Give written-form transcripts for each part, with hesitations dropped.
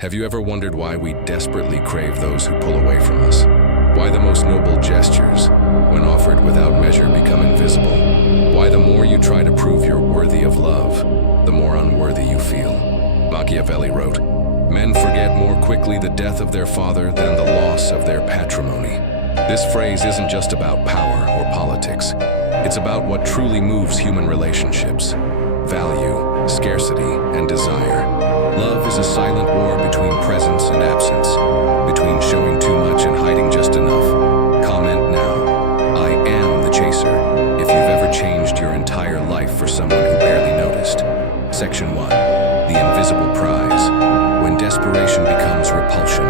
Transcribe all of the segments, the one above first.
Have you ever wondered why we desperately crave those who pull away from us? Why the most noble gestures, when offered without measure, become invisible? Why the more you try to prove you're worthy of love, the more unworthy you feel? Machiavelli wrote, "Men forget more quickly the death of their father than the loss of their patrimony." This phrase isn't just about power or politics. It's about what truly moves human relationships: value, scarcity, and desire. Love is a silent war between presence and absence, between showing too much and hiding just enough. Comment now. I am the chaser, if you've ever changed your entire life for someone who barely noticed. Section 1. The invisible prize. When desperation becomes repulsion.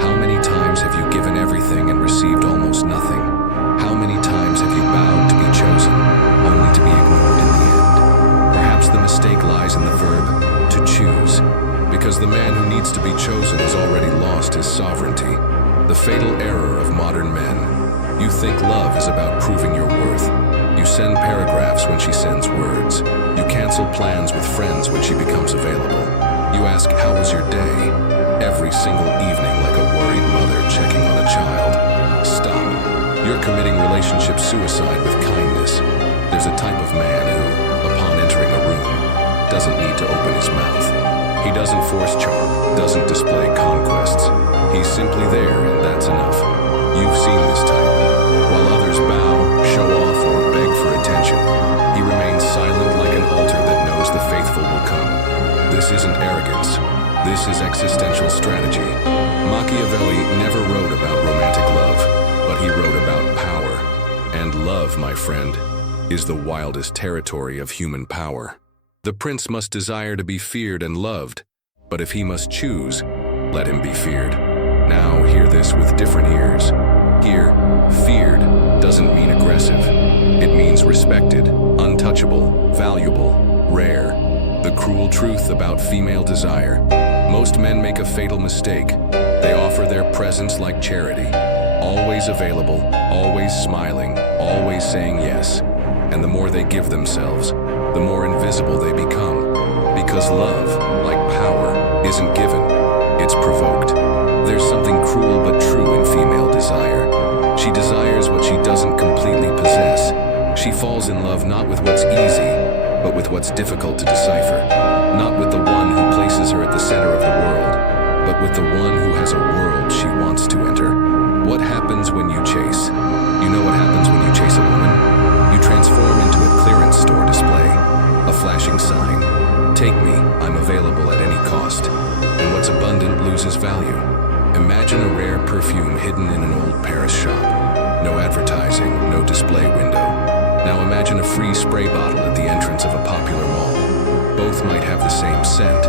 How many times have you given everything and received almost nothing? How many times have you vowed to be chosen, only to be ignored in the end? Perhaps the mistake lies in the verb to choose, because the man who needs to be chosen has already lost his sovereignty. The fatal error of modern men. You think love is about proving your worth. You send paragraphs when she sends words. You cancel plans with friends when she becomes available. You ask, "How was your day?" every single evening, like a worried mother checking on a child. Stop. You're committing relationship suicide with kindness. There's a type of man who, upon entering a room, doesn't need to open his mouth. He doesn't force charm, doesn't display conquests. He's simply there, and that's enough. You've seen this type. While others bow, show off, or beg for attention, he remains silent like an altar that knows the faithful will come. This isn't arrogance. This is existential strategy. Machiavelli never wrote about romantic love, but he wrote about power. And love, my friend, is the wildest territory of human power. The prince must desire to be feared and loved, but if he must choose, let him be feared. Now hear this with different ears. Here, feared doesn't mean aggressive. It means respected, untouchable, valuable, rare. The cruel truth about female desire. Most men make a fatal mistake. They offer their presence like charity. Always available, always smiling, always saying yes. And the more they give themselves, the more invisible they become. Because love, like power, isn't given, it's provoked. There's something cruel but true in female desire. She desires what she doesn't completely possess. She falls in love not with what's easy, but with what's difficult to decipher. Not with the one who places her at the center of the world, but with the one who has a world she wants to enter. What happens when you chase? You know what happens when you chase a woman? You transform into a clearance store display, a flashing sign. Take me, I'm available at any cost. And what's abundant loses value. Imagine a rare perfume hidden in an old Paris shop. No advertising, no display window. Now imagine a free spray bottle at the entrance of a popular mall. Both might have the same scent,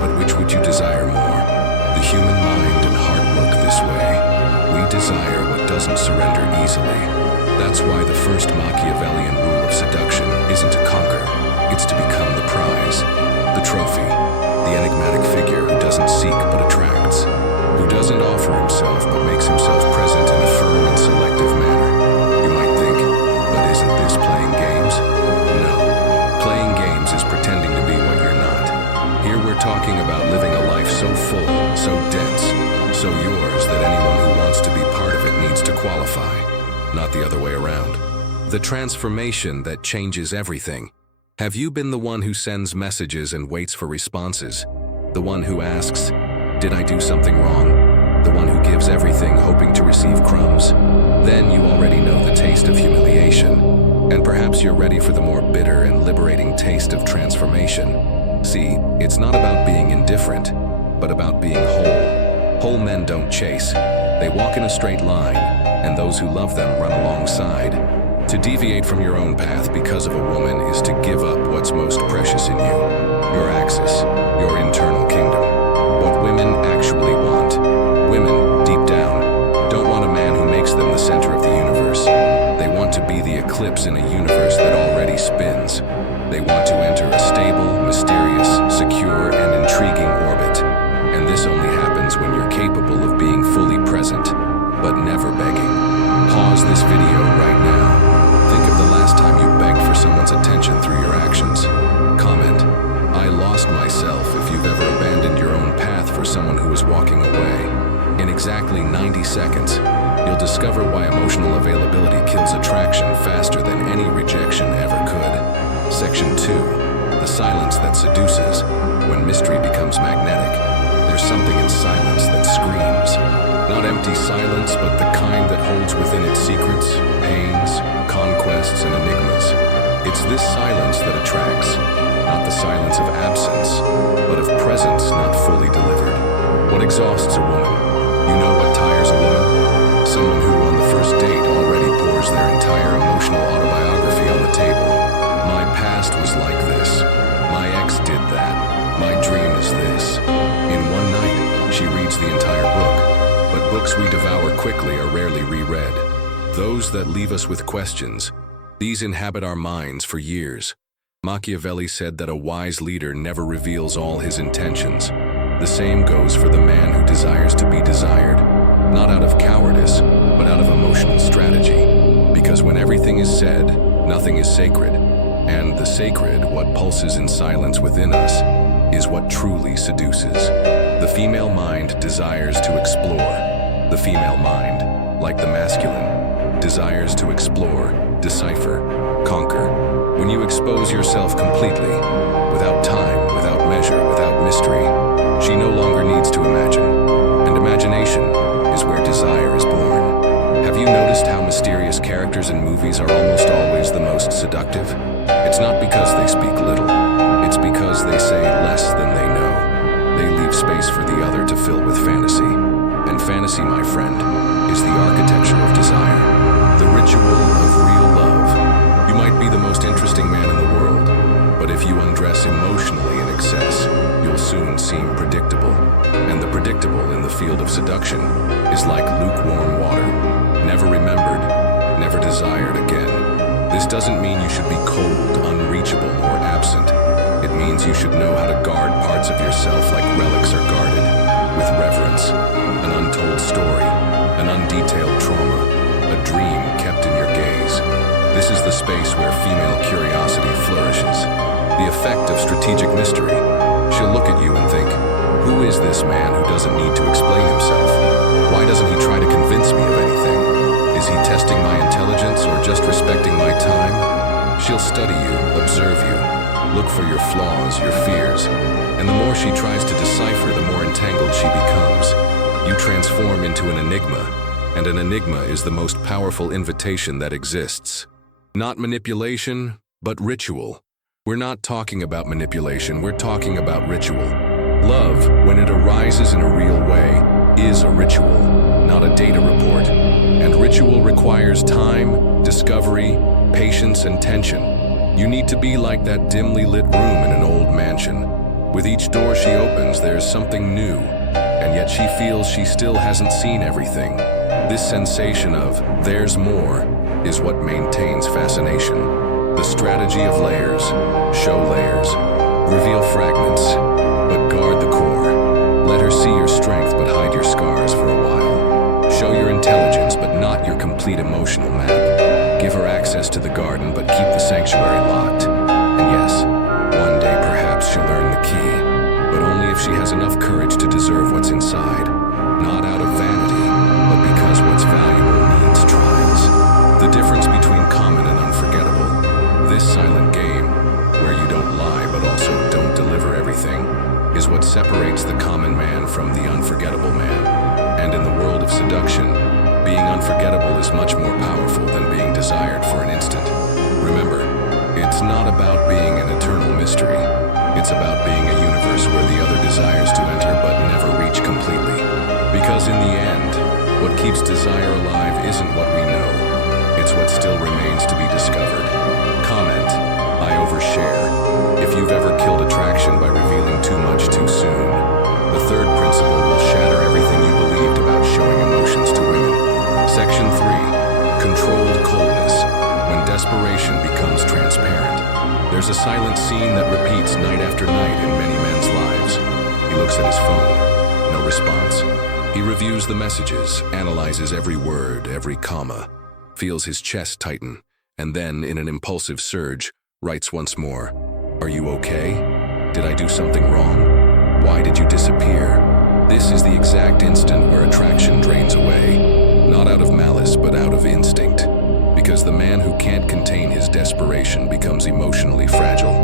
but which would you desire more? The human mind and heart work this way. We desire what doesn't surrender easily. That's why the first Machiavellian rule of seduction isn't to conquer, it's to become the prize, the trophy, the enigmatic figure who doesn't seek but attracts, who doesn't offer himself but makes himself present in a firm and selective manner. You might think, but isn't this playing games? No. Playing games is pretending to be what you're not. Here we're talking about living a life so full, so dense, so yours that anyone who wants to be part of it needs to qualify, not the other way around. The transformation that changes everything. Have you been the one who sends messages and waits for responses? The one who asks, "Did I do something wrong?" The one who gives everything hoping to receive crumbs? Then you already know the taste of humiliation. And perhaps you're ready for the more bitter and liberating taste of transformation. See, it's not about being indifferent, but about being whole. Whole men don't chase. They walk in a straight line, and those who love them run alongside. To deviate from your own path because of a woman is to give up what's most precious in you. Your axis, your internal kingdom. What women actually want. Women, deep down, don't want a man who makes them the center of the universe. They want to be the eclipse in a universe that already spins. They want to enter a stable, mysterious, secure, and intriguing orbit. And this only happens when you're capable of being fully present, but never begging. Pause this video right now. Think of the last time you begged for someone's attention through your actions. Comment, "I lost myself," if you've ever abandoned your own path for someone who is walking away. In exactly 90 seconds, you'll discover why emotional availability kills attraction faster than any rejection ever could. Section 2. The silence that seduces. When mystery becomes magnetic, there's something in silence that screams. Not empty silence, but the kind that holds within it secrets, pains, conquests, and enigmas. It's this silence that attracts, not the silence of absence, but of presence not fully delivered. What exhausts a woman? You know what tires a woman? Someone who, on the first date, already pours their entire emotional autobiography on the table. My past was like this. My ex did that. My dream is this. In one night, she reads the entire book. But books we devour quickly are rarely reread. Those that leave us with questions, these inhabit our minds for years. Machiavelli said that a wise leader never reveals all his intentions. The same goes for the man who desires to be desired, not out of cowardice, but out of emotional strategy. Because when everything is said, nothing is sacred. And the sacred, what pulses in silence within us, is what truly seduces. The female mind desires to explore. The female mind, like the masculine, desires to explore, decipher, conquer. When you expose yourself completely, without time, without measure, without mystery, she no longer needs to imagine. And imagination is where desire is born. Have you noticed how mysterious characters in movies are almost always the most seductive? It's not because they speak little. It's because they say less than they know. They leave space for the other to fill with fantasy. And fantasy, my friend, is the architecture of desire, the ritual of real love. You might be the most interesting man in the world, but if you undress emotionally in excess, you'll soon seem predictable. And the predictable in the field of seduction is like lukewarm water, never remembered, never desired again. This doesn't mean you should be cold, unreachable, or absent. It means you should know how to guard parts of yourself like relics are guarded, with reverence, an untold story, an undetailed trauma, a dream kept in your gaze. This is the space where female curiosity flourishes. The effect of strategic mystery. She'll look at you and think, who is this man who doesn't need to explain himself? Why doesn't he try to convince me of anything? Is he testing my intelligence or just respecting my time? She'll study you, observe you, look for your flaws, your fears, and the more she tries to decipher, the more entangled she becomes. You transform into an enigma, and an enigma is the most powerful invitation that exists. Not manipulation, but ritual. We're not talking about manipulation, we're talking about ritual. Love, when it arises in a real way, is a ritual, not a data report. And ritual requires time, discovery, patience, and tension. You need to be like that dimly lit room in an old mansion. With each door she opens, there's something new, and yet she feels she still hasn't seen everything. This sensation of there's more is what maintains fascination. The strategy of layers, show layers, reveal fragments, but guard the core. Let her see your strength but hide your scars for a while. Show your intelligence but not your complete emotional map. Give her access to the garden but keep the sanctuary locked. And yes, one day perhaps she'll learn the key, but only if she has enough courage to deserve what's inside. Not out of vanity, but because what's valuable needs trials. The difference between common and unforgettable, this silent game, where you don't lie but also don't deliver everything, is what separates the common man from the unforgettable man. And in the world of seduction, being unforgettable is much more powerful than being desired for an instant. Remember, it's not about being an eternal mystery. It's about being a universe where the other desires to enter but never reach completely. Because in the end, what keeps desire alive isn't what we know. It's what still remains to be discovered. Comment, I overshare, if you've ever killed attraction by revealing too much too soon. The third principle will shatter everything you believed about showing emotions to women. Section 3. Controlled coldness. When desperation becomes transparent. There's a silent scene that repeats night after night in many men's lives. He looks at his phone. No response. He reviews the messages, analyzes every word, every comma, feels his chest tighten, and then, in an impulsive surge, writes once more, "Are you okay? Did I do something wrong? Why did you disappear?" This is the exact instant where attraction drains away, not out of malice but out of instinct, because the man who can't contain his desperation becomes emotionally fragile,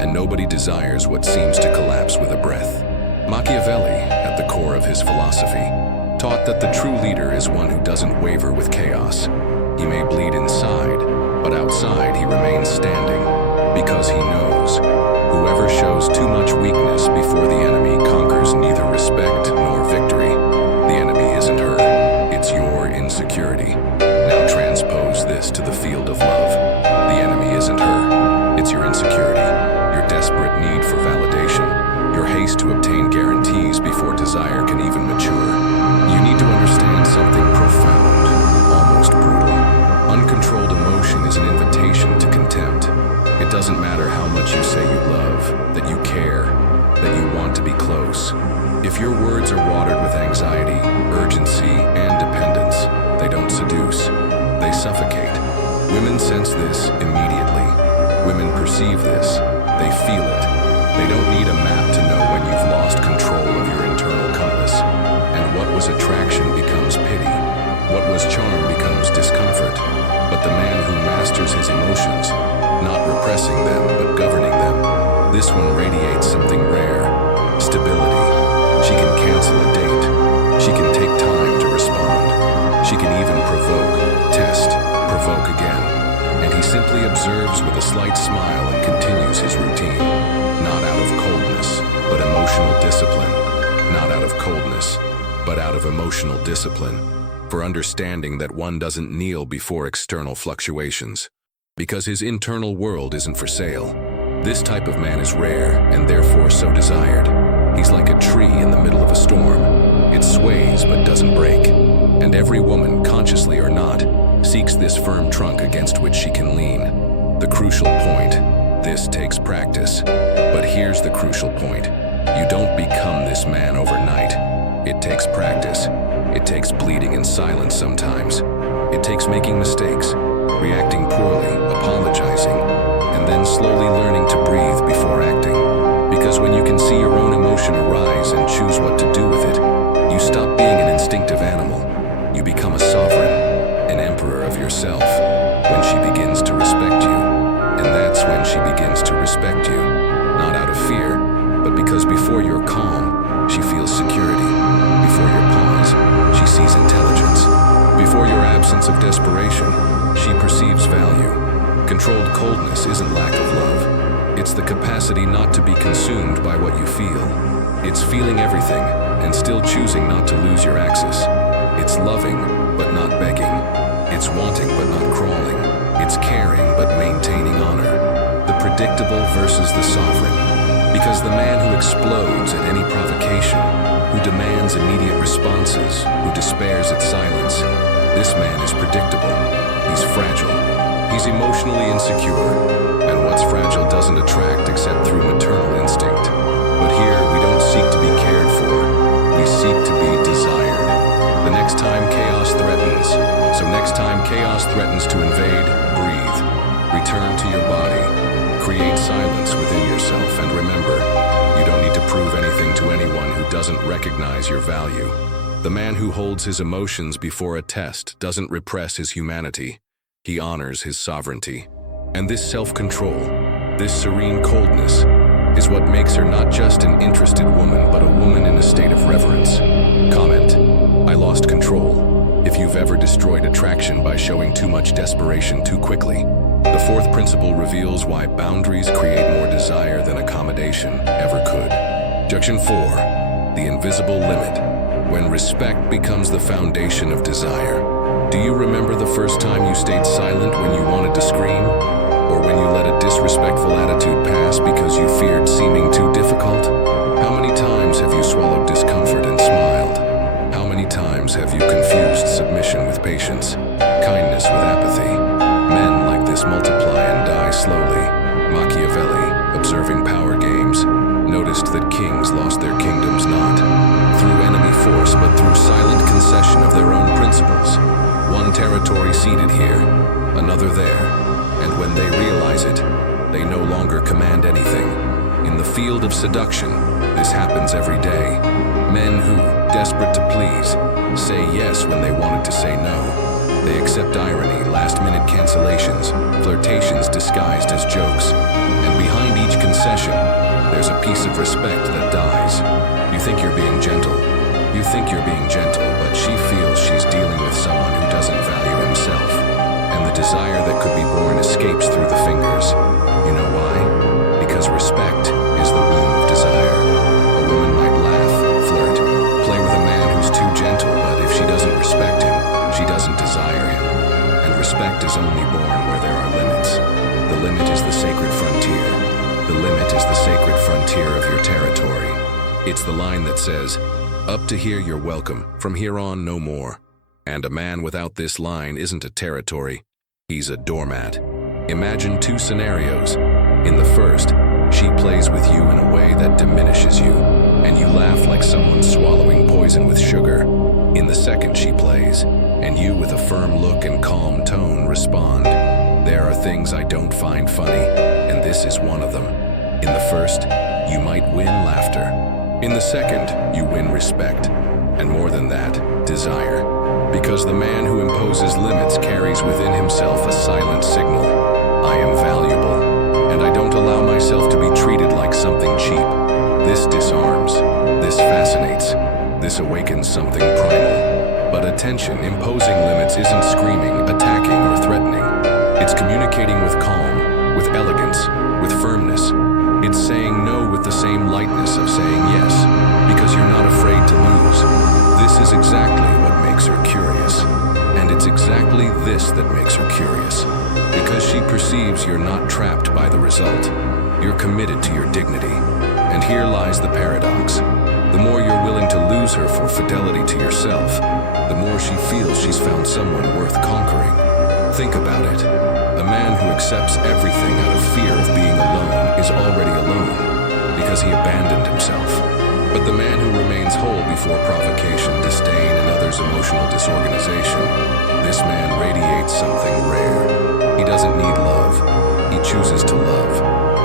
and nobody desires what seems to collapse with a breath. Machiavelli, at the core of his philosophy, taught that the true leader is one who doesn't waver with chaos. He may bleed inside, but outside he remains standing, because he knows whoever shows too much weakness before the enemy conquers neither respect nor victory. The enemy isn't her, it's your insecurity. Now transpose this to the field of love. The enemy isn't her, it's your insecurity, your desperate need for validation, your haste to obtain guarantees before desire can even mature. You need to understand something profound, almost brutal. Uncontrolled emotion is an invitation to contempt. It doesn't matter how much you say you love, that you care, that you want to be close. If your words are watered with anxiety, urgency, and dependence, they don't seduce, they suffocate. Women sense this immediately. Women perceive this, they feel it. They don't need a map to know when you've lost control of your internal compass. And what was attraction becomes pity. What was charm becomes discomfort. But the man who masters his emotions, not repressing them, but governing them, this one radiates something rare, stability. She can cancel a date. She can take time to respond. She can even provoke, test, provoke again. And he simply observes with a slight smile and continues his routine. Not out of coldness, but emotional discipline. Not out of coldness, but out of emotional discipline. For understanding that one doesn't kneel before external fluctuations, because his internal world isn't for sale. This type of man is rare and therefore so desired. He's like a tree in the middle of a storm. It sways but doesn't break. And every woman, consciously or not, seeks this firm trunk against which she can lean. The crucial point, this takes practice. But here's the crucial point. You don't become this man overnight. It takes practice. It takes bleeding in silence sometimes. It takes making mistakes, reacting poorly, apologizing, and then slowly learning to breathe before acting. Because when you can see your own emotion arise and choose what to do with it, you stop being an instinctive animal. You become a sovereign, an emperor of yourself, when she begins to respect you. And that's when she begins to respect you, not out of fear, but because before you're calm, she feels security. Before your pause, she sees intelligence. Before your absence of desperation, she perceives value. Controlled coldness isn't lack of love. It's the capacity not to be consumed by what you feel. It's feeling everything and still choosing not to lose your axis. It's loving, but not begging. It's wanting, but not crawling. It's caring, but maintaining honor. The predictable versus the sovereign. Because the man who explodes at any provocation, who demands immediate responses, who despairs at silence, this man is predictable. He's fragile. He's emotionally insecure. And what's fragile doesn't attract except through maternal instinct. But here, we don't seek to be cared for. We seek to be desired. The next time chaos threatens, next time chaos threatens to invade, breathe. Return to your body. Create silence within yourself, and remember, you don't need to prove anything to anyone who doesn't recognize your value. The man who holds his emotions before a test doesn't repress his humanity. He honors his sovereignty. And this self-control, this serene coldness, is what makes her not just an interested woman, but a woman in a state of reverence. Comment: I lost control. If you've ever destroyed attraction by showing too much desperation too quickly. The fourth principle reveals why boundaries create more desire than accommodation ever could. Section 4, the invisible limit. When respect becomes the foundation of desire. Do you remember the first time you stayed silent when you wanted to scream? Or when you let a disrespectful attitude pass because you feared seeming too difficult? How many times have you swallowed discomfort and smiled? How many times have you confused submission with patience, kindness with apathy? Men like this multiply and die slowly. Machiavelli, observing power games, noticed that kings lost their kingdoms not through enemy force, but through silent concession of their own principles. One territory ceded here, another there, and when they realize it, they no longer command anything. In the field of seduction, This happens every day. Men who, desperate to please, say yes when they wanted to say no. They accept irony, last-minute cancellations, flirtations disguised as jokes. And behind each concession, there's a piece of respect that dies. You think you're being gentle. You think you're being gentle, but she feels she's dealing with someone who doesn't value himself. And the desire that could be born escapes through the fingers. You know why? Because respect is the womb of desire. A woman might laugh, flirt, play with a man who's too gentle, but if she doesn't respect him, she doesn't desire him. And respect is only born where there are limits. The limit is the sacred frontier. The limit is the sacred frontier of your territory. It's the line that says, "Up to here you're welcome, from here on no more." And a man without this line isn't a territory, he's a doormat. Imagine two scenarios. In the first, she plays with you in a way that diminishes you, and you laugh like someone swallowing poison with sugar. In the second, she plays, and you with a firm look and calm tone respond, "There are things I don't find funny, and this is one of them." In the first, you might win laughter. In the second, you win respect, and more than that, desire. Because the man who imposes limits carries within himself a silent signal. I am valuable, and I don't allow myself to be treated like something cheap. This disarms, this fascinates, this awakens something primal. But attention, imposing limits isn't screaming, attacking, or threatening. It's communicating with calm, with elegance, with firmness. It's saying no with the same lightness of saying yes, because you're not afraid to lose. This is exactly what makes her curious. And it's exactly this that makes her curious. Because she perceives you're not trapped by the result. You're committed to your dignity. And here lies the paradox. The more you're willing to lose her for fidelity to yourself, the more she feels she's found someone worth conquering. Think about it. A man who accepts everything out of fear of being alone is already alone, because he abandoned himself. But the man who remains whole before provocation, disdain, and others' emotional disorganization, this man radiates something rare. He doesn't need love. He chooses to love.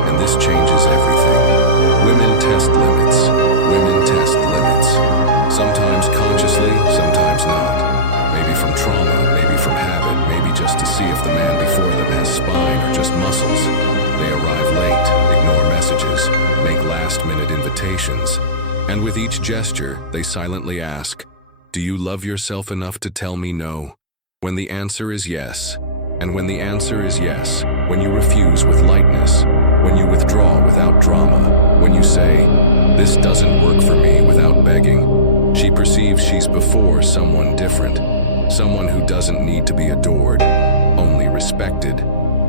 And this changes everything. Women test limits. Women test limits. Sometimes consciously, sometimes not. Maybe from trauma, maybe from habit, maybe just to see if the man before them has spine or just muscles. They arrive late, ignore messages, make last-minute invitations. And with each gesture, they silently ask, "Do you love yourself enough to tell me no?" When the answer is yes, and when the answer is yes, when you refuse with lightness, when you withdraw without drama, when you say, "This doesn't work for me," without begging, she perceives she's before someone different, someone who doesn't need to be adored, only respected.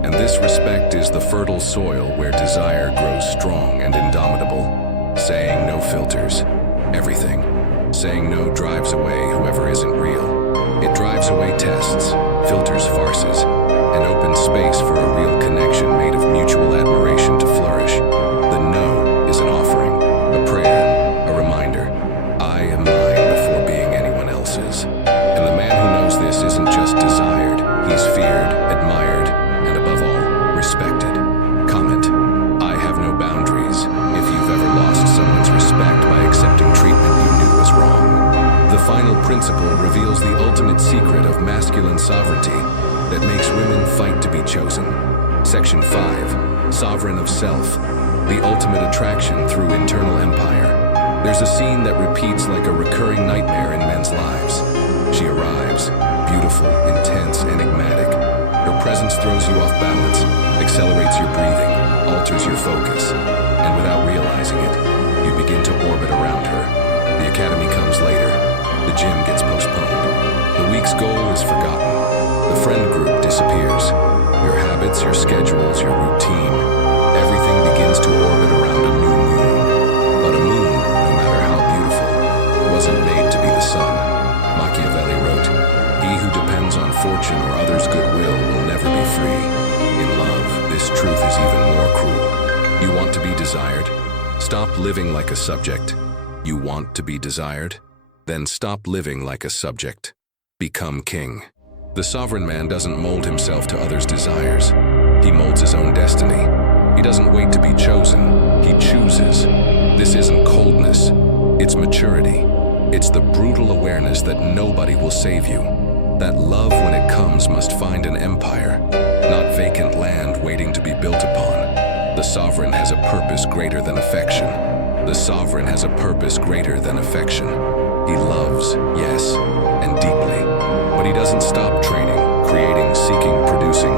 And this respect is the fertile soil where desire grows strong and indomitable. Saying no filters everything. Saying no drives away whoever isn't real. It drives away tests, filters farces, and opens space for a real connection made of mutual admiration to flourish. The no is an offering, a prayer, a reminder. I am mine before being anyone else's. And the man who knows this isn't just desired, he's feared, admired, and above all, respected. Comment, I have no boundaries, if you've ever lost someone's respect by accepting treatment you knew was wrong. The final principle reveals the ultimate secret of masculine sovereignty that makes women fight to be chosen. Section 5, Sovereign of Self, the ultimate attraction through internal empire. There's a scene that repeats like a recurring nightmare in men's lives. She arrives, beautiful, intense, enigmatic. Her presence throws you off balance, accelerates your breathing, alters your focus, and without realizing it, you begin to orbit around her. The academy comes later. The gym gets postponed. The week's goal is forgotten. The friend group disappears. Your habits, your schedules, your routine, everything begins to orbit around a new moon. But a moon, no matter how beautiful, wasn't made to be the sun. Machiavelli wrote, "He who depends on fortune or others' goodwill will never be free." In love, this truth is even more cruel. You want to be desired? Stop living like a subject. You want to be desired? Then stop living like a subject. Become king. The sovereign man doesn't mold himself to others' desires. He molds his own destiny. He doesn't wait to be chosen. He chooses. This isn't coldness, it's maturity. It's the brutal awareness that nobody will save you. That love, when it comes, must find an empire, not vacant land waiting to be built upon. The sovereign has a purpose greater than affection. The sovereign has a purpose greater than affection. He loves, yes, and deeply. But he doesn't stop training, creating, seeking, producing,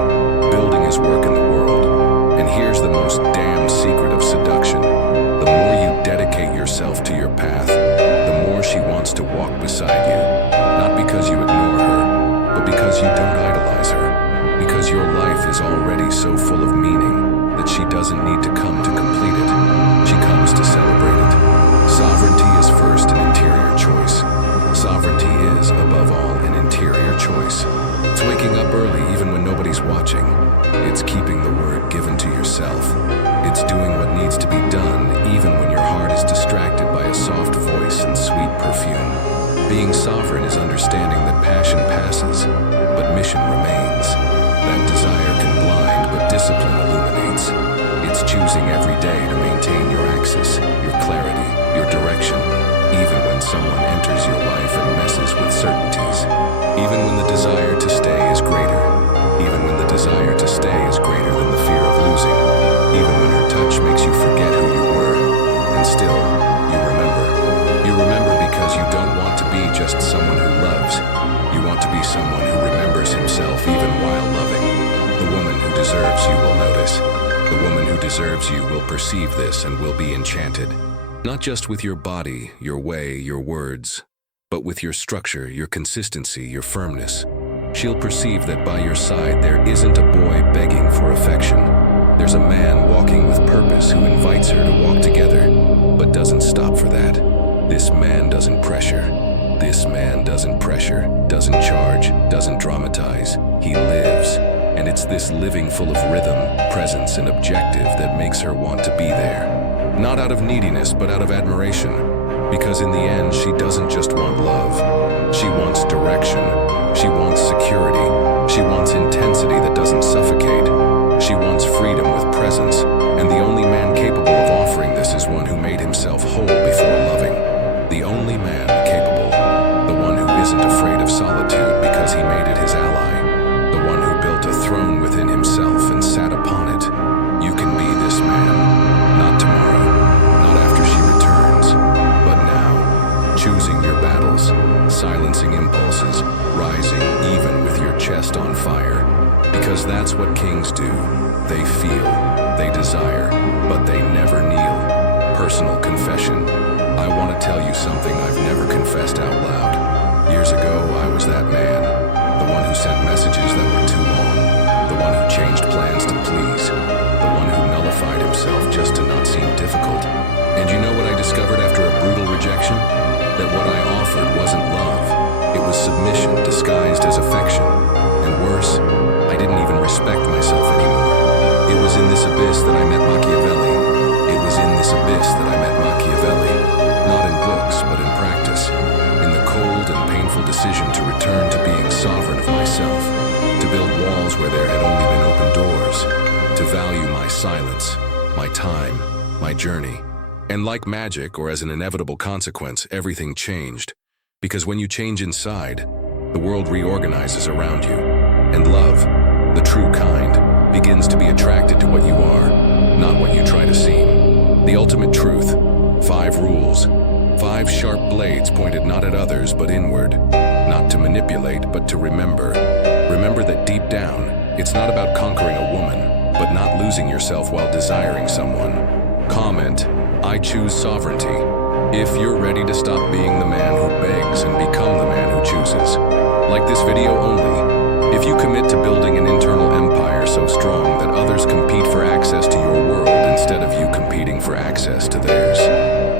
building his work in the world. And here's the most damned secret of seduction. The more you dedicate yourself to your path, the more she wants to walk beside you. Not because you ignore her, but because you don't idolize her. Because your life is already so full of meaning that she doesn't need to come to complete it. She comes to celebrate it. Sovereignty is first an interior choice. Sovereignty is, above all, an interior choice. It's waking up early even when nobody's watching. It's keeping the word given to yourself. It's doing what needs to be done even when your heart is distracted by a soft voice and sweet perfume. Being sovereign is understanding that passion passes, but mission remains. That desire can blind, but discipline illuminates. It's choosing every day to maintain your axis, your clarity, your direction, even when someone enters your life and messes with certainties. Even when the desire to stay is greater. Even when the desire to stay is greater than the fear of losing. Even when her touch makes you forget who you were. And still, you remember. You remember because you don't want to be just someone who loves. You want to be someone who remembers himself even while loving. The woman who deserves you will notice. The woman who deserves you will perceive this and will be enchanted. Not just with your body, your way, your words, but with your structure, your consistency, your firmness. She'll perceive that by your side there isn't a boy begging for affection. There's a man walking with purpose who invites her to walk together, but doesn't stop for that. This man doesn't pressure. This man doesn't pressure, doesn't charge, doesn't dramatize. He lives. And it's this living full of rhythm, presence, and objective that makes her want to be there. Not out of neediness, but out of admiration. Because in the end, she doesn't just want love. She wants direction. She wants security. She wants intensity that doesn't suffocate. She wants freedom with presence. And the only man capable of offering this is one who made himself whole before loving. The only man capable. The one who isn't afraid of solitude because he made it his ally. The one who built a throne within himself and sat upon it. You can be this man. Not tomorrow. Not after she returns. But now. Choosing your battles. Silencing impulses. Rising even with your chest on fire. Because that's what kings do. They feel. They desire. But they never kneel. Personal confession. I want to tell you something I've never confessed out loud. Years ago, I was that man. The one who sent messages that were too long. The one who changed plans to please. The one who nullified himself just to not seem difficult. And you know what I discovered after a brutal rejection? That what I offered wasn't love. It was submission disguised as affection. And worse, I didn't even respect myself anymore. It was in this abyss that I met Machiavelli. It was in this abyss that I met Machiavelli. Not in books, but in practice. In the cold and painful decision to return to being sovereign of myself. To build walls where there had only been open doors. To value my silence, my time, my journey. And like magic, or as an inevitable consequence, everything changed. Because when you change inside, the world reorganizes around you. And love, the true kind, begins to be attracted to what you are, not what you try to seem. The ultimate truth, 5 rules, 5 sharp blades pointed not at others but inward. Not to manipulate, but to remember. Remember that deep down, it's not about conquering a woman, but not losing yourself while desiring someone. Comment, I choose sovereignty. If you're ready to stop being the man who begs and become the man who chooses. Like this video only, if you commit to building an internal empire so strong that others compete for access to your world instead of you competing for access to theirs.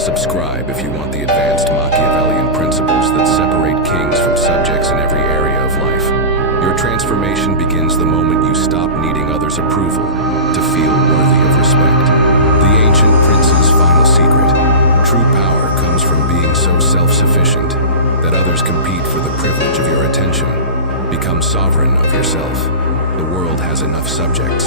Subscribe if you want the advanced Machiavellian principles that separate kings from subjects in every area of life. Your transformation begins the moment you stop needing others' approval to feel worthy of respect. The ancient prince's final secret. True power comes from being so self-sufficient that others compete for the privilege of your attention. Become sovereign of yourself. The world has enough subjects.